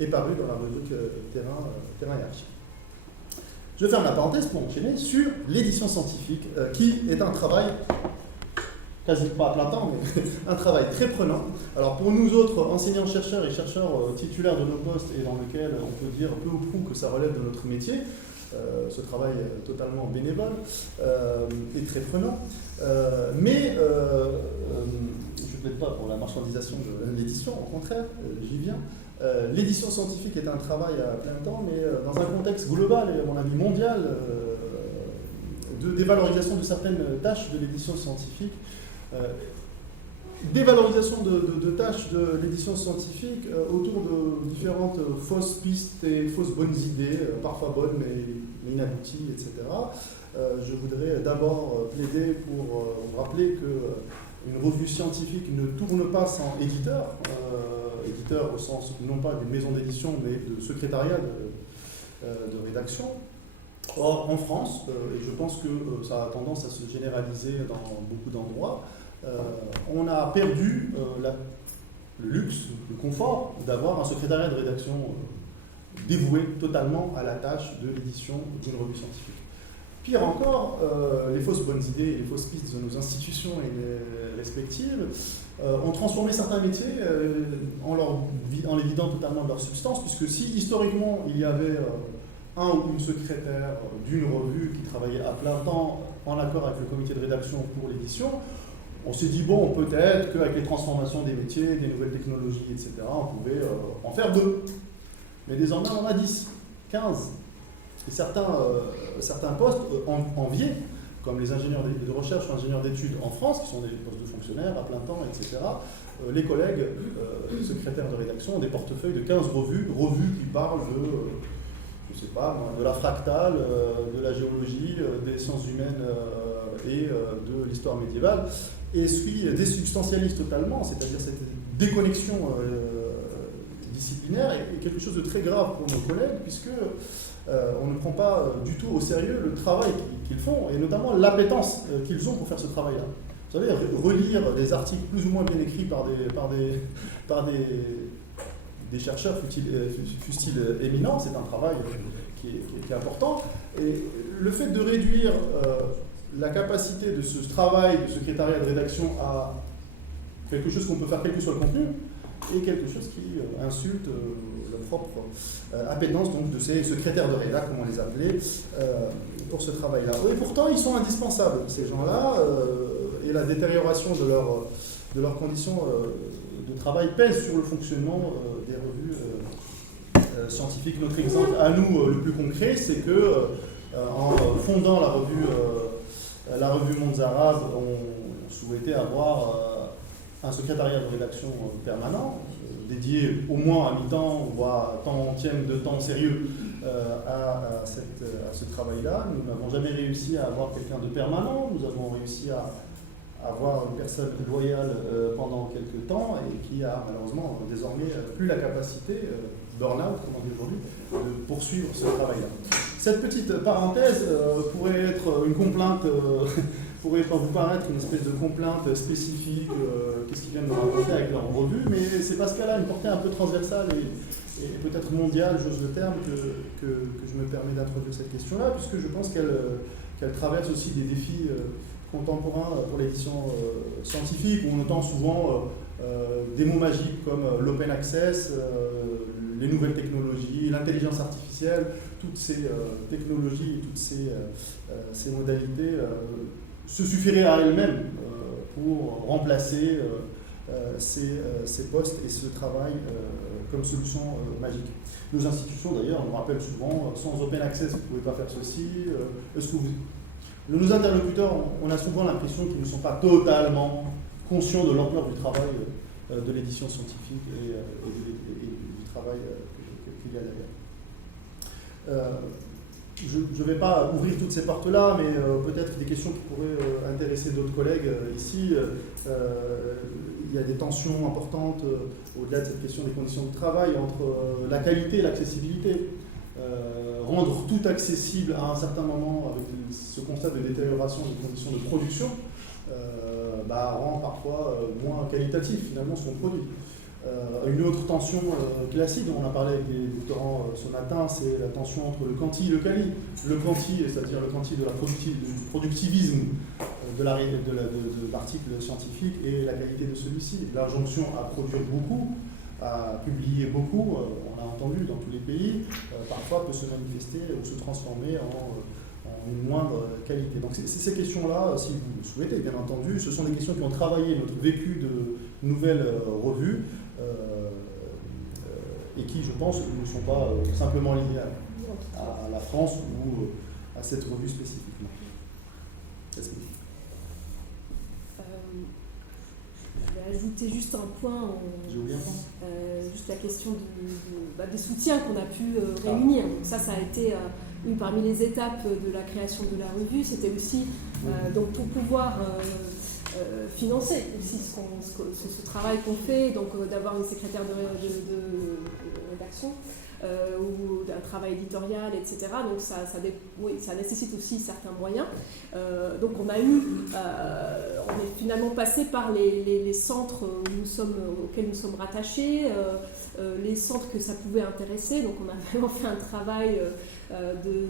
est paru dans la rubrique Terrain et Archives. Je ferme la parenthèse pour enchaîner sur l'édition scientifique, qui est un travail, quasi pas à plein temps, mais un travail très prenant. Alors pour nous autres enseignants-chercheurs et chercheurs titulaires de nos postes et dans lesquels on peut dire peu ou prou que ça relève de notre métier, ce travail totalement bénévole et très prenant. Mais je ne plaide pas pour la marchandisation de l'édition, au contraire, j'y viens. L'édition scientifique est un travail à plein temps, mais dans un contexte global et à mon avis mondial de dévalorisation de certaines tâches de l'édition scientifique. Dévalorisation de tâches de l'édition scientifique autour de différentes fausses pistes et fausses bonnes idées, parfois bonnes mais inabouties, etc. Je voudrais d'abord plaider pour rappeler qu'une revue scientifique ne tourne pas sans éditeur, éditeur au sens non pas des maisons d'édition mais de secrétariat de rédaction. Or, en France, et je pense que ça a tendance à se généraliser dans beaucoup d'endroits, on a perdu le luxe, le confort d'avoir un secrétariat de rédaction dévoué totalement à la tâche de l'édition d'une revue scientifique. Pire encore, les fausses bonnes idées et les fausses pistes de nos institutions respectives ont transformé certains métiers en les vidant totalement de leur substance, puisque si historiquement il y avait un ou une secrétaire d'une revue qui travaillait à plein temps en accord avec le comité de rédaction pour l'édition, on s'est dit, bon, peut-être qu'avec les transformations des métiers, des nouvelles technologies, etc., on pouvait en faire 2. Mais désormais, on en a 10, 15. Et certains postes enviés, comme les ingénieurs de recherche ou ingénieurs d'études en France, qui sont des postes de fonctionnaires à plein temps, etc., les collègues secrétaires de rédaction ont des portefeuilles de 15 revues qui parlent je sais pas, de la fractale, de la géologie, des sciences humaines et de l'histoire médiévale, et suis désubstantialiste totalement, c'est-à-dire cette déconnexion disciplinaire est quelque chose de très grave pour nos collègues, puisque on ne prend pas du tout au sérieux le travail qu'ils font, et notamment l'appétence qu'ils ont pour faire ce travail-là. Vous savez, relire des articles plus ou moins bien écrits par des chercheurs fussent-ils éminents, c'est un travail qui est important. Et le fait de réduire la capacité de ce travail de secrétariat de rédaction à quelque chose qu'on peut faire quel que soit le contenu, est quelque chose qui insulte la propre appétence donc, de ces secrétaires de rédac, comme on les appelait, pour ce travail-là. Et pourtant, ils sont indispensables, ces gens-là, et la détérioration de leurs conditions de travail pèse sur le fonctionnement des revues scientifiques. Notre exemple à nous le plus concret, c'est que en fondant la revue Mondes Arabes, on souhaitait avoir un secrétariat de rédaction permanent, dédié au moins à mi-temps, voire temps entième de temps sérieux à ce travail-là. Nous n'avons jamais réussi à avoir quelqu'un de permanent, nous avons réussi à avoir une personne loyale pendant quelques temps et qui a malheureusement désormais plus la capacité, burn-out comme on dit aujourd'hui, de poursuivre ce travail-là. Cette petite parenthèse pourrait être une complainte, pourrait vous paraître une espèce de complainte spécifique, qu'est-ce qu'ils viennent de raconter avec leur revue, mais c'est parce qu'elle a une portée un peu transversale et peut-être mondiale, j'ose le terme, que je me permets d'introduire cette question-là, puisque je pense qu'elle traverse aussi des défis contemporains pour l'édition scientifique, où on entend souvent des mots magiques comme l'open access, les nouvelles technologies, l'intelligence artificielle, toutes ces technologies, toutes ces modalités se suffiraient à elles-mêmes pour remplacer ces postes et ce travail comme solution magique. Nos institutions d'ailleurs nous rappellent souvent, sans open access vous ne pouvez pas faire ceci, nos interlocuteurs, on a souvent l'impression qu'ils ne sont pas totalement conscients de l'ampleur du travail de l'édition scientifique et du travail qu'il y a derrière. Je ne vais pas ouvrir toutes ces portes-là, mais peut-être des questions qui pourraient intéresser d'autres collègues ici. Il y a des tensions importantes, au-delà de cette question des conditions de travail, entre la qualité et l'accessibilité. rendre tout accessible à un certain moment avec ce constat de détérioration des conditions de production rend parfois moins qualitatif finalement ce qu'on produit. Une autre tension classique dont on a parlé avec des doctorants ce matin, c'est la tension entre le quanti et le quali. Le quanti, c'est-à-dire le quanti de du productivisme de l'article scientifique et la qualité de celui-ci. L'injonction à produire beaucoup, à publier beaucoup, on l'a entendu dans tous les pays, parfois peut se manifester ou se transformer en une moindre qualité. Donc ces questions-là, si vous le souhaitez, bien entendu, ce sont des questions qui ont travaillé notre vécu de nouvelles revues et qui, je pense, ne sont pas simplement liées à la France ou à cette revue spécifiquement. Je vais ajouter juste un point, juste la question des soutiens qu'on a pu réunir. Donc ça a été une parmi les étapes de la création de la revue. C'était aussi donc pour pouvoir financer aussi ce travail qu'on fait, donc d'avoir une secrétaire de rédaction ou d'un travail éditorial, etc. Donc ça nécessite aussi certains moyens. Donc on est finalement passé par les centres auxquels nous sommes rattachés, les centres que ça pouvait intéresser. Donc on a vraiment fait un travail de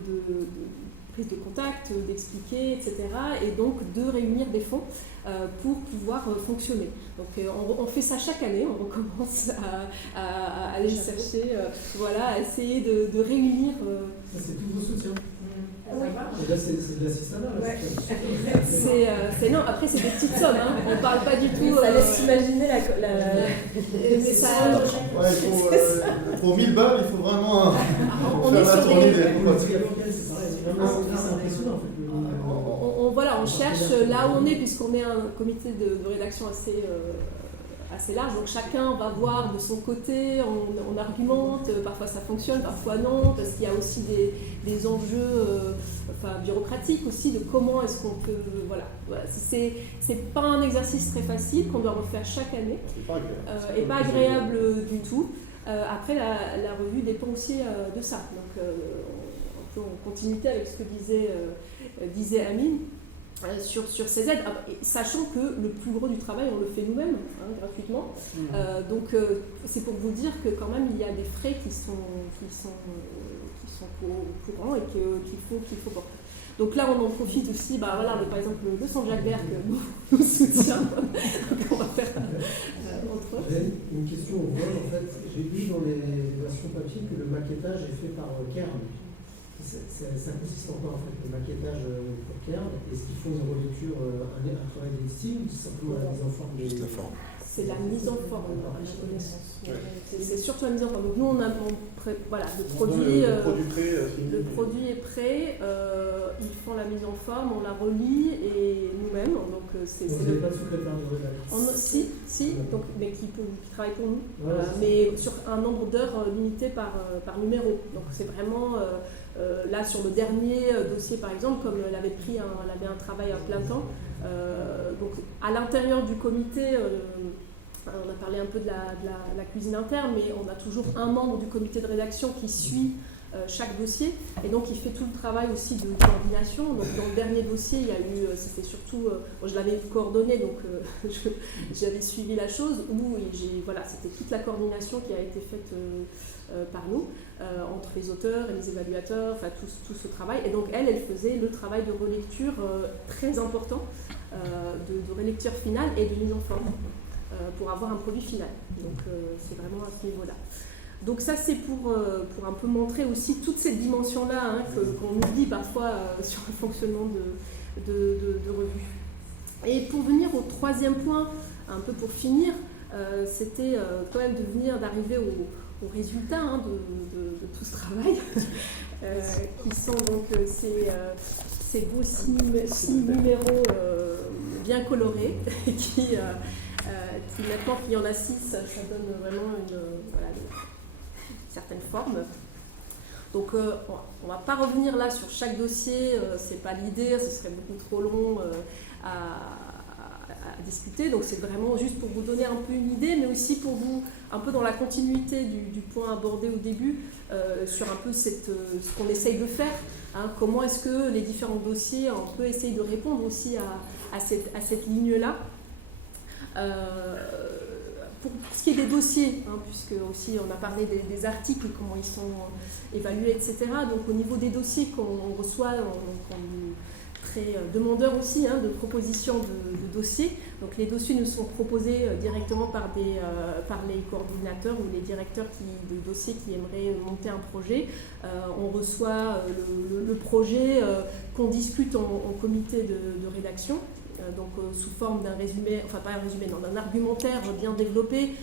prise de contact, d'expliquer, etc. Et donc de réunir des fonds pour pouvoir fonctionner. Donc on fait ça chaque année, on recommence à aller chercher, à essayer de réunir. Ça, c'est tous vos soutiens. Oui. Et là, c'est de l'assistanat. Ouais. Non, après, c'est des petites sommes. Hein. On ne parle pas du tout. Ça laisse imaginer mais ça. Pour 1000 balles, il faut vraiment on faire est la sur tournée des. des. C'est pareil, c'est vraiment impressionnant en fait. On cherche là où on est, puisqu'on est un comité de rédaction assez large, donc chacun va voir de son côté, on argumente, parfois ça fonctionne, parfois non, parce qu'il y a aussi des enjeux bureaucratiques aussi, de comment est-ce qu'on peut... Voilà. C'est pas un exercice très facile qu'on doit refaire chaque année, et pas agréable du tout. Après, la revue dépend aussi de ça, donc un peu en continuité avec ce que disait Amine. Sur ces aides, sachant que le plus gros du travail, on le fait nous-mêmes, gratuitement. Donc, c'est pour vous dire que quand même, il y a des frais qui sont courants et qu'il faut porter. Donc là, on en profite aussi, par exemple, le Centre Jacques Berck nous soutient. Donc, on va faire entre autres. J'ai une question au vol. En fait, j'ai lu dans les versions papier que le maquettage est fait par Kern. Ça consiste en quoi en fait, le maquettage pour Kern? Est-ce qu'ils font une relecture, un travail de style ou c'est simplement la mise en forme Juste la forme. C'est la mise en forme, c'est surtout la mise en forme. Donc nous, on a le produit est prêt, ils font la mise en forme, on la relie et nous-mêmes. Donc vous n'avez pas de secrétaire de rédaction? Si, donc, mais qui travaille pour nous, Ouais, mais sur un nombre d'heures limité par numéro. Donc c'est vraiment... là, sur le dernier dossier, par exemple, comme elle avait un travail à plein temps, donc à l'intérieur du comité, on a parlé un peu de la cuisine interne, mais on a toujours un membre du comité de rédaction qui suit chaque dossier, et donc il fait tout le travail aussi de coordination. Donc dans le dernier dossier, il y a eu, c'était surtout, je l'avais coordonné, donc j'avais suivi la chose, où c'était toute la coordination qui a été faite par nous, entre les auteurs et les évaluateurs, enfin tout ce travail. Et donc elle faisait le travail de relecture très important, de relecture finale et de mise en forme, pour avoir un produit final. Donc c'est vraiment à ce niveau-là. Donc ça c'est pour un peu montrer aussi toute cette dimension-là qu'on oublie parfois sur le fonctionnement de revue. Et pour venir au troisième point, un peu pour finir, c'était quand même d'arriver aux résultats de tout ce travail, qui sont donc ces beaux 6 numéros bien colorés, qui maintenant qu'il y en a 6, ça donne vraiment une certaine forme. Donc on ne va pas revenir là sur chaque dossier, c'est pas l'idée, ce serait beaucoup trop long à discuter. Donc c'est vraiment juste pour vous donner un peu une idée, mais aussi pour vous, un peu dans la continuité du point abordé au début, sur un peu ce qu'on essaye de faire. Hein, comment est-ce que les différents dossiers, on peut essayer de répondre aussi à cette ligne-là. Pour ce qui est des dossiers, hein, puisque aussi on a parlé des articles, comment ils sont évalués, etc. Donc au niveau des dossiers qu'on reçoit, on est très demandeur aussi de propositions de dossiers. Donc les dossiers nous sont proposés directement par les coordinateurs ou les directeurs de dossiers qui aimeraient monter un projet. On reçoit le projet qu'on discute en comité de rédaction. Donc sous forme d'un résumé, enfin pas un résumé, non, d'un argumentaire bien développé,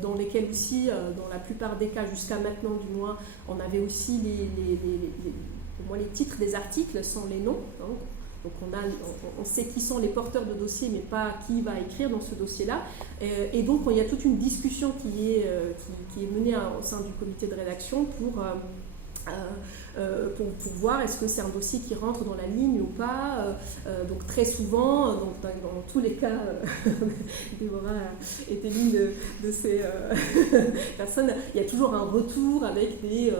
dans lesquels aussi, dans la plupart des cas jusqu'à maintenant du moins, on avait aussi les titres des articles sans les noms. Hein. Donc on sait qui sont les porteurs de dossiers, mais pas qui va écrire dans ce dossier-là. Et donc il y a toute une discussion qui est menée au sein du comité de rédaction pour voir est-ce que c'est un dossier qui rentre dans la ligne ou pas. Donc très souvent, dans tous les cas, Déborah était l'une de ces personnes, il y a toujours un retour avec des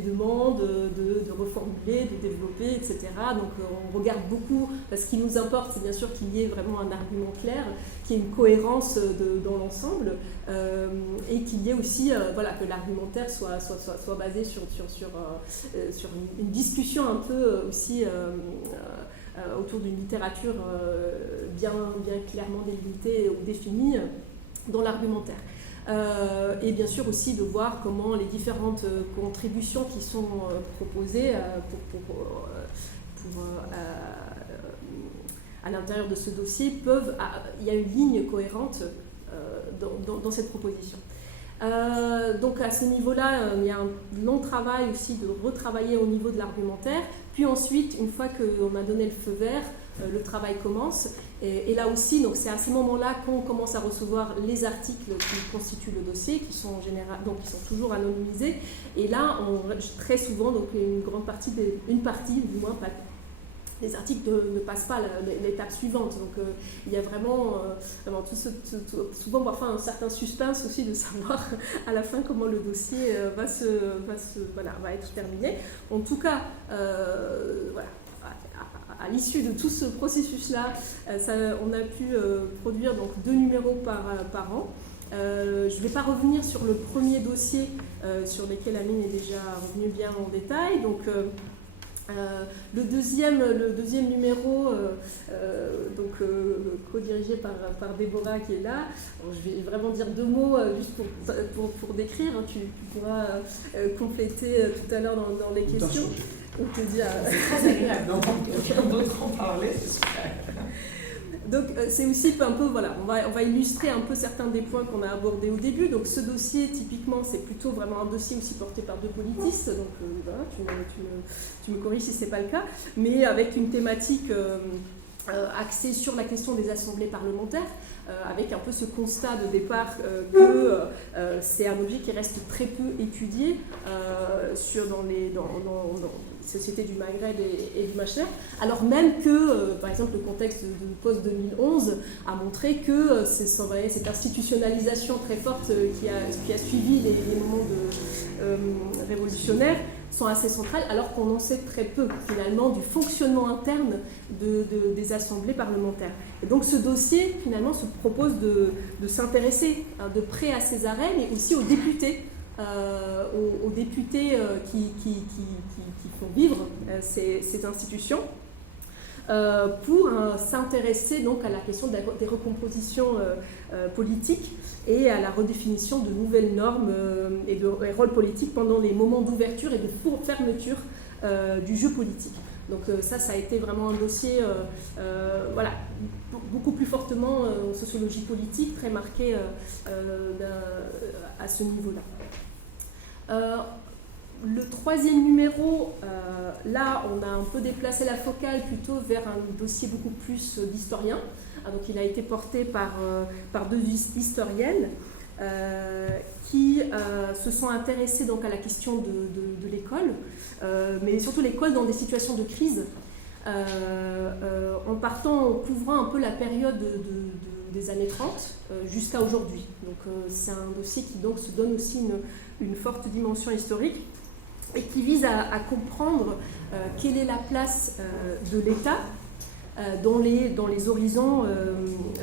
demandes de reformuler, de développer, etc. Donc on regarde beaucoup, parce qu'il nous importe, c'est bien sûr qu'il y ait vraiment un argument clair, qu'il y ait une cohérence dans l'ensemble, et qu'il y ait aussi que l'argumentaire soit basé sur une discussion un peu aussi autour d'une littérature bien clairement délimitée ou définie dans l'argumentaire. Et bien sûr aussi de voir comment les différentes contributions qui sont proposées à l'intérieur de ce dossier il y a une ligne cohérente dans cette proposition. Donc à ce niveau-là, il y a un long travail aussi de retravailler au niveau de l'argumentaire. Puis ensuite, une fois qu'on a donné le feu vert, le travail commence. Et là aussi, donc c'est à ce moment-là qu'on commence à recevoir les articles qui constituent le dossier, qui sont en général, donc qui sont toujours anonymisés. Et là, très souvent, donc une partie, du moins pas. Les articles ne passent pas l'étape suivante. Donc il y a vraiment souvent parfois un certain suspense aussi de savoir à la fin comment le dossier va être terminé. En tout cas, à l'issue de tout ce processus-là, on a pu produire donc 2 numéros par an. Je ne vais pas revenir sur le premier dossier sur lequel Amine est déjà revenue bien en détail. Donc, le deuxième numéro, co-dirigé par Déborah qui est là. Alors, je vais vraiment dire 2 mots juste pour décrire. Tu pourras compléter tout à l'heure dans les questions. On te dit, c'est très agréable d'entendre quelqu'un d'autre en parler, c'est super. Donc c'est aussi un peu, on va illustrer un peu certains des points qu'on a abordés au début. Donc ce dossier, typiquement, c'est plutôt vraiment un dossier aussi porté par 2 politistes. Donc tu me corriges si ce n'est pas le cas. Mais avec une thématique axée sur la question des assemblées parlementaires, avec un peu ce constat de départ que c'est un objet qui reste très peu étudié dans les sociétés du Maghreb et du Machner, alors même que, par exemple, le contexte de post-2011 a montré que cette institutionnalisation très forte qui a suivi les moments révolutionnaires sont assez centrales, alors qu'on en sait très peu, finalement, du fonctionnement interne des assemblées parlementaires. Et donc ce dossier, finalement, se propose de s'intéresser de près à ces arrêts, mais aussi aux députés, qui font vivre ces institutions, pour s'intéresser donc à la question des recompositions politiques et à la redéfinition de nouvelles normes et de rôles politiques pendant les moments d'ouverture et de fermeture du jeu politique. Donc ça a été vraiment un dossier beaucoup plus fortement en sociologie politique, très marqué à ce niveau-là. Le 3e numéro, là, on a un peu déplacé la focale plutôt vers un dossier beaucoup plus d'historiens. Donc, il a été porté par 2 historiennes qui se sont intéressées donc, à la question de l'école, mais surtout l'école dans des situations de crise. en couvrant un peu la période des années 30 jusqu'à aujourd'hui. Donc c'est un dossier qui donc se donne aussi une forte dimension historique et qui vise à comprendre quelle est la place de l'État dans les horizons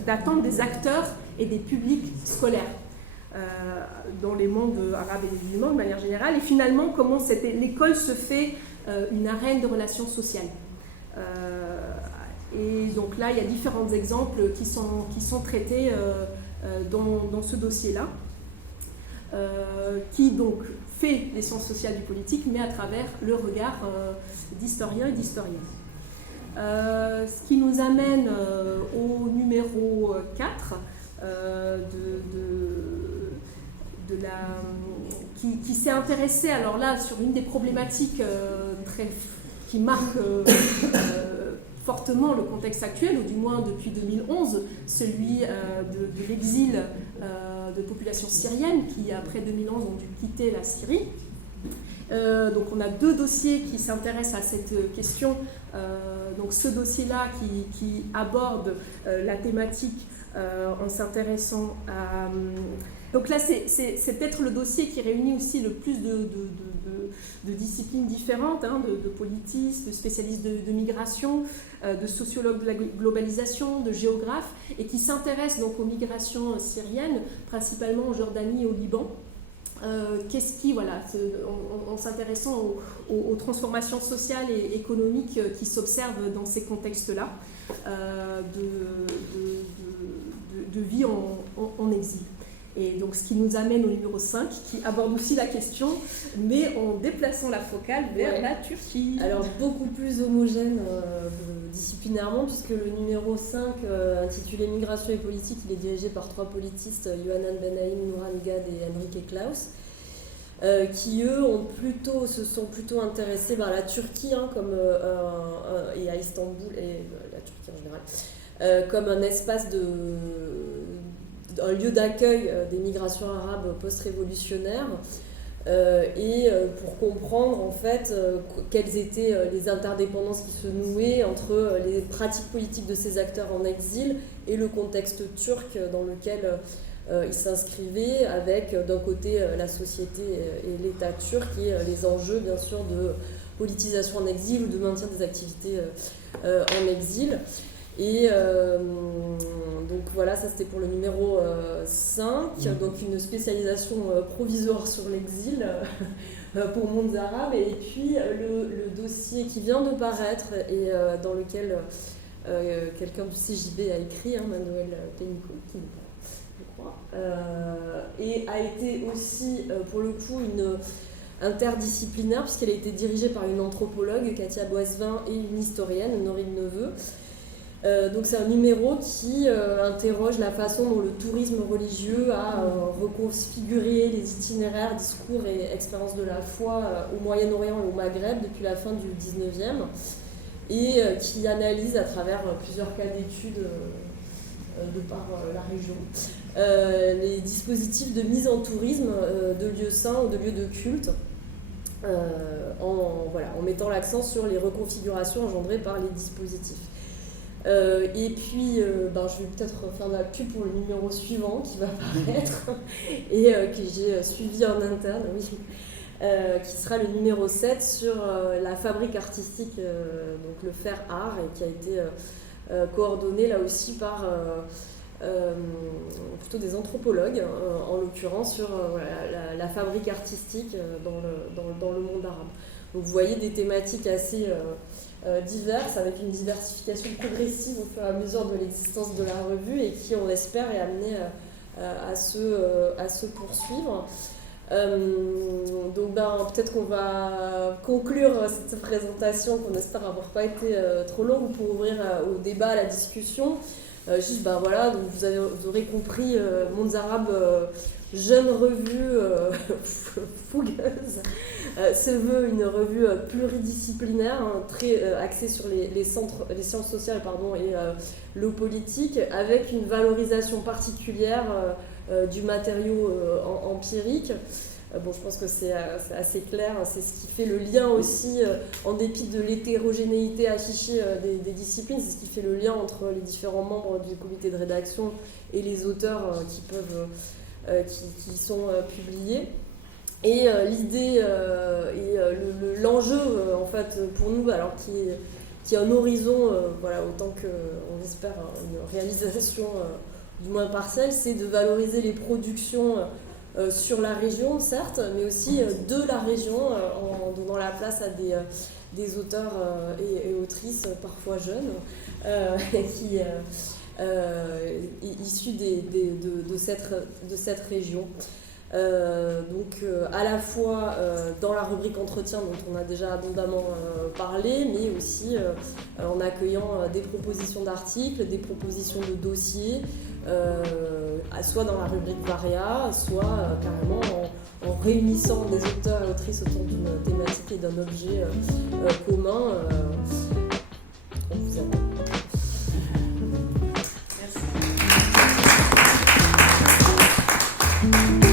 d'attente des acteurs et des publics scolaires dans les mondes arabes et musulmans de manière générale, et finalement comment l'école se fait une arène de relations sociales. Et donc là, il y a différents exemples qui sont traités dans ce dossier-là, qui donc fait les sciences sociales du politique, mais à travers le regard d'historiens et d'historiennes. Ce qui nous amène au numéro 4 qui s'est intéressé alors là sur une des problématiques qui marque fortement le contexte actuel, ou du moins depuis 2011, celui de l'exil de populations syriennes qui, après 2011, ont dû quitter la Syrie. Donc on a 2 dossiers qui s'intéressent à cette question. Donc ce dossier-là qui aborde la thématique en s'intéressant à... Donc là, c'est peut-être le dossier qui réunit aussi le plus de disciplines différentes, hein, de politistes, de spécialistes de migration, de sociologues de la globalisation, de géographes, et qui s'intéresse donc aux migrations syriennes, principalement en Jordanie et au Liban. En s'intéressant aux transformations sociales et économiques qui s'observent dans ces contextes-là de vie en exil. Et donc ce qui nous amène au numéro 5, qui aborde aussi la question, mais en déplaçant la focale vers la Turquie. Alors beaucoup plus homogène disciplinairement, puisque le numéro 5, intitulé Migration et politique, il est dirigé par 3 politistes, Yohanan Benaïm, Nouran Gad et Enrique Klaus, qui eux se sont plutôt intéressés à la Turquie et à Istanbul, et la Turquie en général, comme un espace un lieu d'accueil des migrations arabes post-révolutionnaires, et pour comprendre en fait quelles étaient les interdépendances qui se nouaient entre les pratiques politiques de ces acteurs en exil et le contexte turc dans lequel ils s'inscrivaient, avec d'un côté la société et l'État turc et les enjeux bien sûr de politisation en exil ou de maintien des activités en exil. Et donc voilà, ça c'était pour le numéro 5, donc une spécialisation provisoire sur l'exil pour Mondes Arabes. Et puis le dossier qui vient de paraître et dans lequel quelqu'un du CJB a écrit, Manuel Pénicaud, qui je crois, et a été aussi pour le coup une interdisciplinaire, puisqu'elle a été dirigée par une anthropologue, Katia Boissevin, et une historienne, Norine Neveu. Donc c'est un numéro qui interroge la façon dont le tourisme religieux a reconfiguré les itinéraires, discours et expériences de la foi au Moyen-Orient et au Maghreb depuis la fin du 19e, et qui analyse à travers plusieurs cas d'études de par la région les dispositifs de mise en tourisme de lieux saints ou de lieux de culte, en mettant l'accent sur les reconfigurations engendrées par les dispositifs. Et puis, je vais peut-être faire de la pub pour le numéro suivant qui va apparaître et que j'ai suivi en interne, qui sera le numéro 7 sur la fabrique artistique, donc le fer art, et qui a été coordonné là aussi par plutôt des anthropologues, en l'occurrence sur la fabrique artistique dans le monde arabe. Donc vous voyez des thématiques assez diverses, avec une diversification progressive au fur et à mesure de l'existence de la revue, et qui, on l'espère, est amenée à se poursuivre. Donc peut-être qu'on va conclure cette présentation, qu'on espère avoir pas été trop longue, pour ouvrir au débat, à la discussion. Donc vous aurez compris, Mondes Arabes, jeune revue fougueuse, se veut une revue pluridisciplinaire, très axée sur les sciences sociales et le politique, avec une valorisation particulière du matériau empirique, Bon, je pense que c'est assez clair, c'est ce qui fait le lien aussi, en dépit de l'hétérogénéité affichée des disciplines, c'est ce qui fait le lien entre les différents membres du comité de rédaction et les auteurs qui sont publiés. Et l'idée et l'enjeu, en fait, pour nous, alors qui est un horizon, voilà, autant qu'on espère une réalisation du moins partielle, c'est de valoriser les productions sur la région, certes, mais aussi de la région, en donnant la place à des auteurs et autrices, parfois jeunes, issus de cette région. Donc à la fois dans la rubrique entretien dont on a déjà abondamment parlé, mais aussi en accueillant des propositions d'articles, des propositions de dossiers, soit dans la rubrique Varia, soit carrément en réunissant des auteurs et autrices autour d'une thématique et d'un objet commun. On vous attend. Merci.